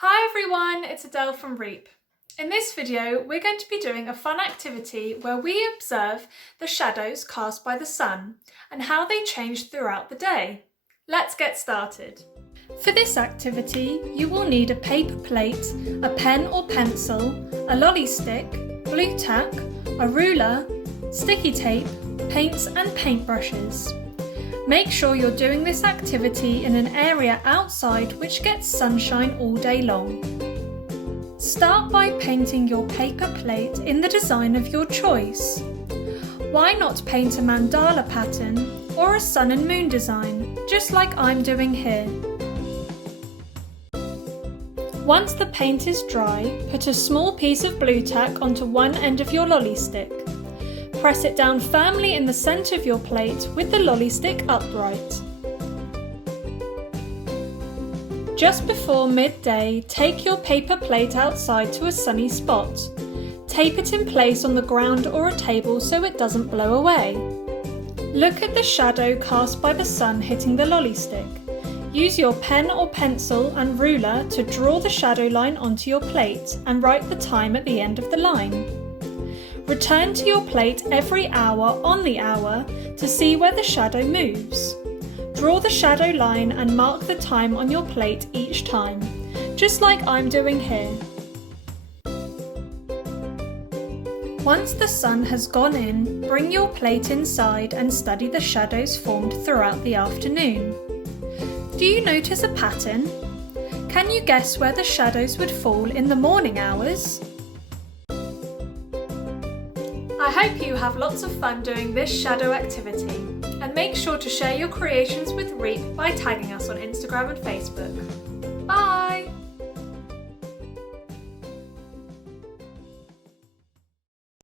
Hi everyone, it's Adele from REEP. In this video, we're going to be doing a fun activity where we observe the shadows cast by the sun and how they change throughout the day. Let's get started. For this activity, you will need a paper plate, a pen or pencil, a lolly stick, glue tack, a ruler, sticky tape, paints and paintbrushes. Make sure you're doing this activity in an area outside which gets sunshine all day long. Start by painting your paper plate in the design of your choice. Why not paint a mandala pattern or a sun and moon design, just like I'm doing here? Once the paint is dry, put a small piece of glue tack onto one end of your lolly stick. Press it down firmly in the centre of your plate with the lolly stick upright. Just before midday, take your paper plate outside to a sunny spot. Tape it in place on the ground or a table so it doesn't blow away. Look at the shadow cast by the sun hitting the lolly stick. Use your pen or pencil and ruler to draw the shadow line onto your plate and write the time at the end of the line. Return to your plate every hour on the hour to see where the shadow moves. Draw the shadow line and mark the time on your plate each time, just like I'm doing here. Once the sun has gone in, bring your plate inside and study the shadows formed throughout the afternoon. Do you notice a pattern? Can you guess where the shadows would fall in the morning hours? I hope you have lots of fun doing this shadow activity, and make sure to share your creations with REEP by tagging us on Instagram and Facebook. Bye!